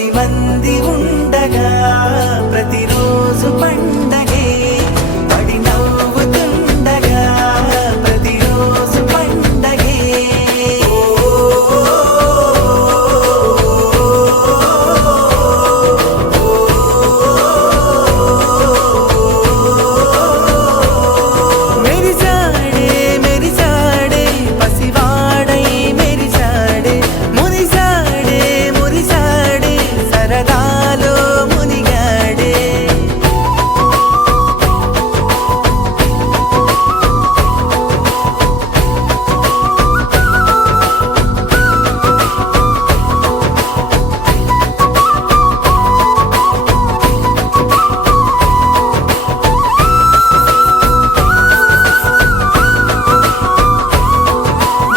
10 మంది ఉండగా ప్రతిరోజు పండగే పడి నవ్వుతుండగా ప్రతిరోజు పండగే మెరిసాడే మెరిసాడే పసివాడై మెరిసాడే మురిసాడే మురిసాడే సరదాలో మునిగాడే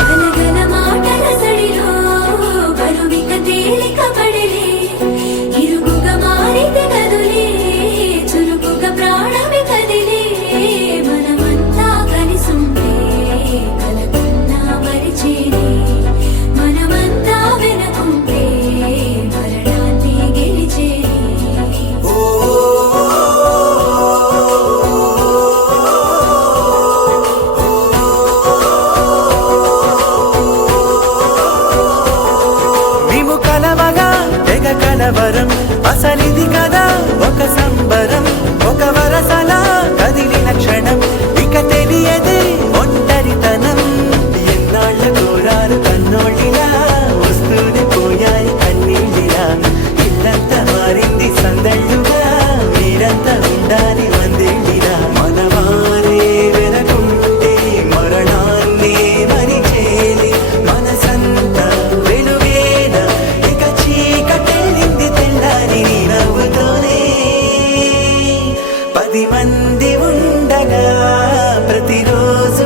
గలగల మాటల సడిలో బలువిక తేలిక పడలే ఇరుగుగా మారితే కదులే చురుకుగా ప్రాణమి కదిలే మనమంతా కలిసుంటే కలకున్నా మరిచేనే మనమంతా వెనకుంటే మరణాన్ని గెలిచేనే మేము కలవగా తెగ కలవరం అసలిది కదా ఒక సంబరం ఒక వరసలా కదిలిన క్షణం ఇక తెలియదే ఒంటరితనం ఎన్నాళ్ళ కోరారు కన్నోళ్ళిలా వస్తూనే పోయాయి కన్నీళ్ళిలా ఇల్లంతా మారింది సందళ్ళుగా మీరంతా ఉండాలి వందేళ్ళిలా మనవారే వెనకుంటే మరణాన్ని మరిచేలి మనసంతా వెలుగేన ఇక చీకటెళ్ళింది తెల్లారి నీ నవ్వుతోనే 10 మంది ఉండగా ప్రతిరోజు